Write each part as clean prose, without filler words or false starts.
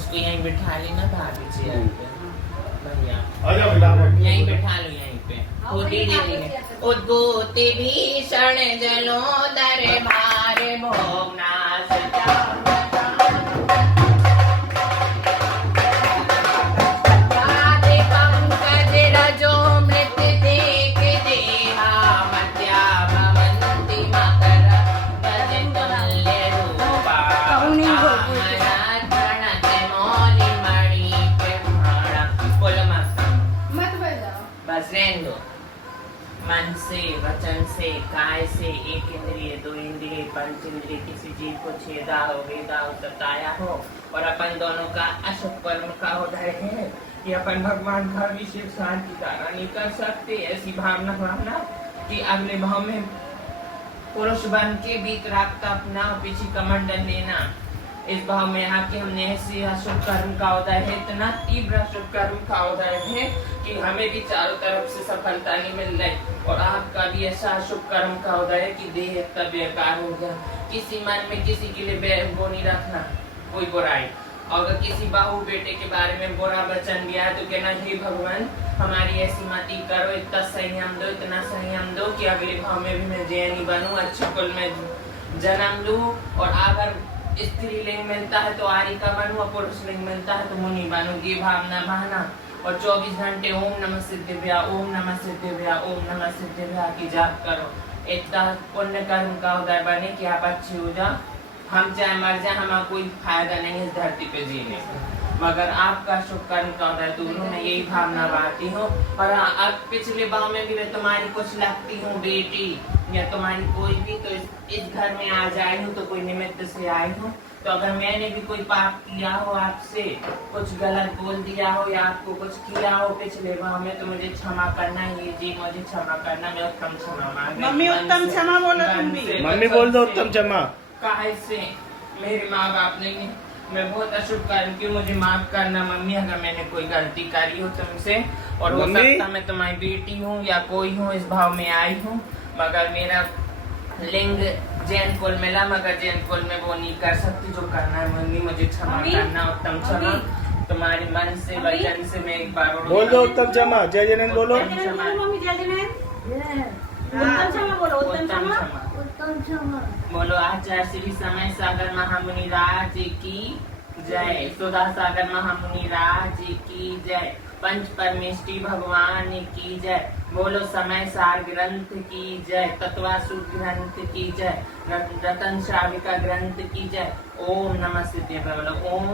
उसको यहीं बिठा लेना भाभी चेयर पे भैया आजा बेटा यहीं बिठा लो यहीं पे खुद ही दे देंगे उद्भूति भीषण जलोदर भार भोगनाश पंकज रजो मृत देख देहा मध्या भवन्ति मकर गज तुल्य रूपा प्रणत मौलि मणि ब्रह्मणा बोलो मत बजाओ। बस रहने दो मन से वचन से काय से एक इंद्रिय दो इंद्रिय पंच इंद्रिय किसी जीव को छेदा हो वेदा हो सताया हो और अपन दोनों का अशुभ कर्म का उदय है कि अपन भगवान भावी शिव शांति धारा नहीं कर सकते ऐसी भावना भावना कि अगले भाव में पुरुष बन के बीत रक्त अपना पीछे कमंडल लेना इस भाव में आके हमने ऐसे अशुभ कर्म का उदय है इतना तीव्र अशुभ कर्म का उदय है कि हमें भी चारों तरफ से सफलता नहीं मिल रही और आपका भी ऐसा अशुभ कर्म का उदय है कि देह तब बेकार हो गया किसी मन में किसी के लिए वो नहीं रखना कोई बुराई और अगर किसी बाहु बेटे के बारे में बुरा वचन दिया है तो कहना हे भगवान हमारी ऐसी मति करो इतना संयम दो कि अगले भाव में भी मैं जैनी बनूं अच्छे कुल में जन्म लूं और अगर स्त्री लिंग मिलता है तो आर्य का बनूं और पुरुष लिंग मिलता है तो मुनि बनूं ये भावना बहाना और 24 घंटे ओम नमः सिद्धिव्या ओम नमः सिद्धिव्या ओम नमः सिद्धिव्या की जाप करो इतना पुण्य कर्म का उदय बने कि आप अच्छे हो जाओ हम चाहे मर जाए हमारा कोई फायदा नहीं इस धरती पे जीने का मगर आपका शुभ कर्म का उदय दोनों में यही भावना बाती हूँ और अब पिछले भाव में भी मैं तुम्हारी कुछ लगती हूँ बेटी या तुम्हारी कोई भी तो इस घर में आ जाई हूँ तो कोई निमित्त से आई हूँ तो अगर मैंने भी कोई पाप किया हो आपसे कुछ गलत बोल दिया हो या आपको कुछ किया हो पिछले भाव में तो मुझे क्षमा करना ये जी मुझे क्षमा करना मैं उत्तम क्षमा मांग मम्मी उत्तम क्षमा बोलो तुम भी मम्मी बोल दो उत्तम क्षमा काहे से मेरे माँ बाप नहीं मैं बहुत अशुभ कर्म की मुझे माफ करना मम्मी अगर मैंने कोई गलती करी हो तुमसे और हो सकता मैं तुम्हारी बेटी हूँ या कोई हूँ इस भाव में आई हूँ मगर मेरा लिंग जैन कुल मिला मगर जैन कुल में वो नहीं कर सकती जो करना है मम्मी मुझे क्षमा करना उत्तम क्षमा तुम्हारे मन से वचन से मैं एक बार बोल दो उत्तम क्षमा जय जैन बोलो मम्मी जय जैन उत्तम क्षमा बोलो उत्तम क्षमा बोलो आचार्य श्री समय सागर महामुनि राज की जय सुधा सागर महामुनि राज की जय पंच परमेष्टि भगवान की जय बोलो समय सार ग्रंथ की जय तत्वासु ग्रंथ की जय रतन श्राविका ग्रंथ की जय ओम नमः सिद्धेभ्यः बोलो ओम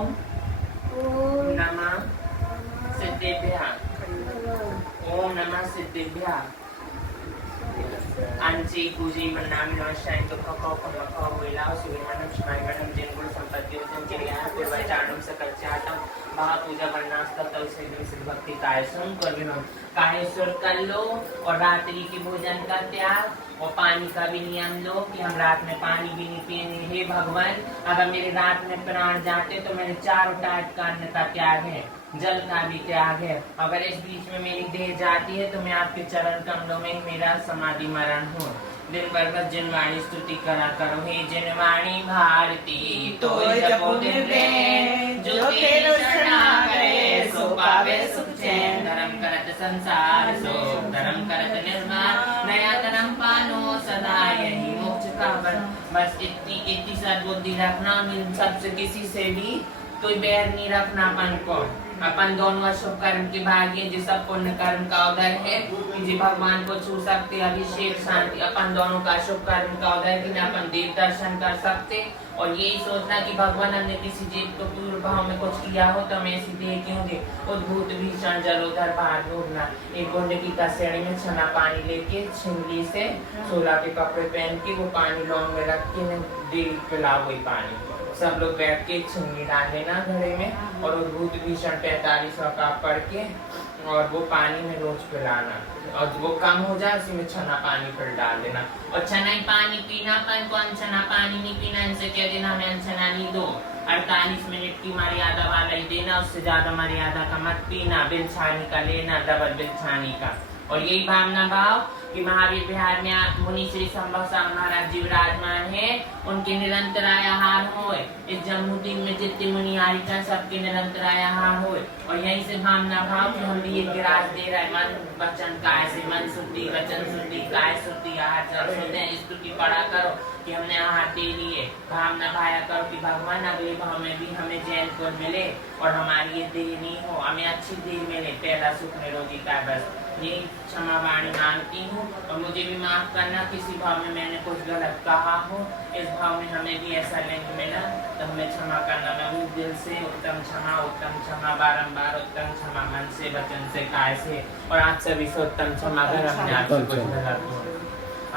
नमः सिद्धेभ्यः ओम नमः सिद्धेभ्यः अंची पूजी मन्नामि नमस्कार तो खखो खमखो विलाओ सुविमनम शिवायमनम जिनगुण संपत्ति उज्जैन चिड़िया पूर्वाचारणम सकल चाटम महापूजा वर्णास्ता तल से विशुद्ध भक्ति कायसम कर्विनम कायेश्वर कर लो और रात्रि के भोजन का त्याग और पानी का भी नियम लो कि हम रात में पानी भी नहीं पिएंगे हे भगवान अगर मेरे रात में प्राण जाते तो मेरे चारों टाइप का अन्न का त्याग है जल का भी त्याग है अगर इस बीच में मेरी देह जाती है तो मैं आपके चरण कमलों में मेरा समाधि मरण हूँ दिन भर बस जिनवाणी स्तुति करा करो हे जिनवाणी भारती तो जपो दिन रैन जो तेरे शरणागत सो पावे सुख चैन धर्म करत संसार सो धर्म करत निर्माण नया धर्म पानो सदा यही मोक्ष का वन बस इतनी सद्बुद्धि रखना इन सबसे किसी से भी कोई बैर नहीं रखना अपन को अपन दोनों अशुभ कर्म के भाग्य जिस पुण्य कर्म का उदय है जी भगवान को छू सकते अभिषेक शांति अपन दोनों का शुभ कर्म का उदय कि अपन देव दर्शन कर सकते और यही सोचना कि भगवान हमने किसी जीव को पूर्व भाव में कुछ किया हो तो हमें ऐसी देह क्यों दे उद्भूत भीषण जलोधर भार भोगना एक गुंड की कसेड़ी में छना पानी लेके छिंगली से 16 के कपड़े पहन के वो पानी लौंग में रख के देवी पिला वही पानी सब लोग बैठ के छिंगली डाल लेना घड़े में और उद्भूत भीषण 45 का पढ़ के और वो पानी में रोज पिलाना और वो कम हो जाए उसी में छना पानी फिर डाल देना और छना ही पानी पीना पर कौन छना पानी नहीं पीना इनसे कह देना हमें छना नहीं दो 48 मिनट की मर्यादा वाला ही देना उससे ज्यादा मर्यादा का मत पीना बिल छानी का लेना डबल बिल छानी का और यही भावना भाव कि महावीर विहार में मुनि श्री संभव साहब महाराज जी विराजमान है, उनके निरंतर आहार होए। इस जम्मूदीन में जितने मुनि आरिका सबके निरंतर आहार होए। और यहीं से भावना भाव कि हम भी एक गिरास दे रहे मन वचन काय से, मन शुद्धि वचन शुद्धि काय शुद्धि आहार जल शुद्ध है। स्तुति पढ़ा करो कि हमने आहार दे लिए। भावना भाया करो कि भगवान अगले भाव में भी हमें जैन को मिले और हमारी ये देह नहीं हो, हमें अच्छी देह मिले, पहला सुख निरोगी का बस ये क्षमा वाणी मांगती हूँ। और मुझे भी माफ करना किसी भाव में मैंने कुछ गलत कहा हो, इस भाव में हमें भी ऐसा लिंग मिला तो हमें क्षमा करना। मैं उस दिल से उत्तम क्षमा बारंबार उत्तम क्षमा मन से वचन से काय से, और आप सभी से उत्तम क्षमा कर अपने आप से कुछ गलत हो।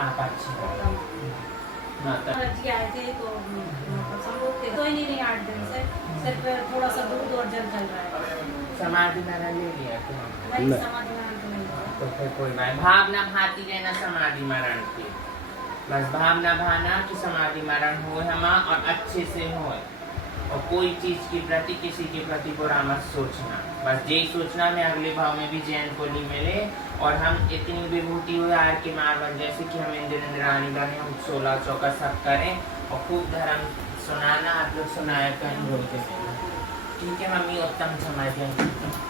आप अच्छे महाराज जी आए थे तो सब लोग थे तो ही नहीं 8 दिन से, सिर्फ थोड़ा सा दूध और जल चल रहा है। समाधि मैंने ले लिया क्या? नहीं समाधि में तो नहीं हुआ। तो फिर कोई बात, भावना भाती रहना समाधि मरण की, बस भावना भाना कि समाधि मरण हो हम और अच्छे से हो, और कोई चीज के प्रति किसी के प्रति बुरा मत सोचना। बस यही सोचना मैं अगले भाव में भी जैन को नहीं मिले और हम इतनी विभूति हुए आर के मारवन जैसे कि हम इंद्र रानी बने, हम 16 चौका सब करें और खूब धर्म सुनाना, आप लोग सुनाया कहीं बोलते। ठीक है मम्मी, उत्तम क्षमा।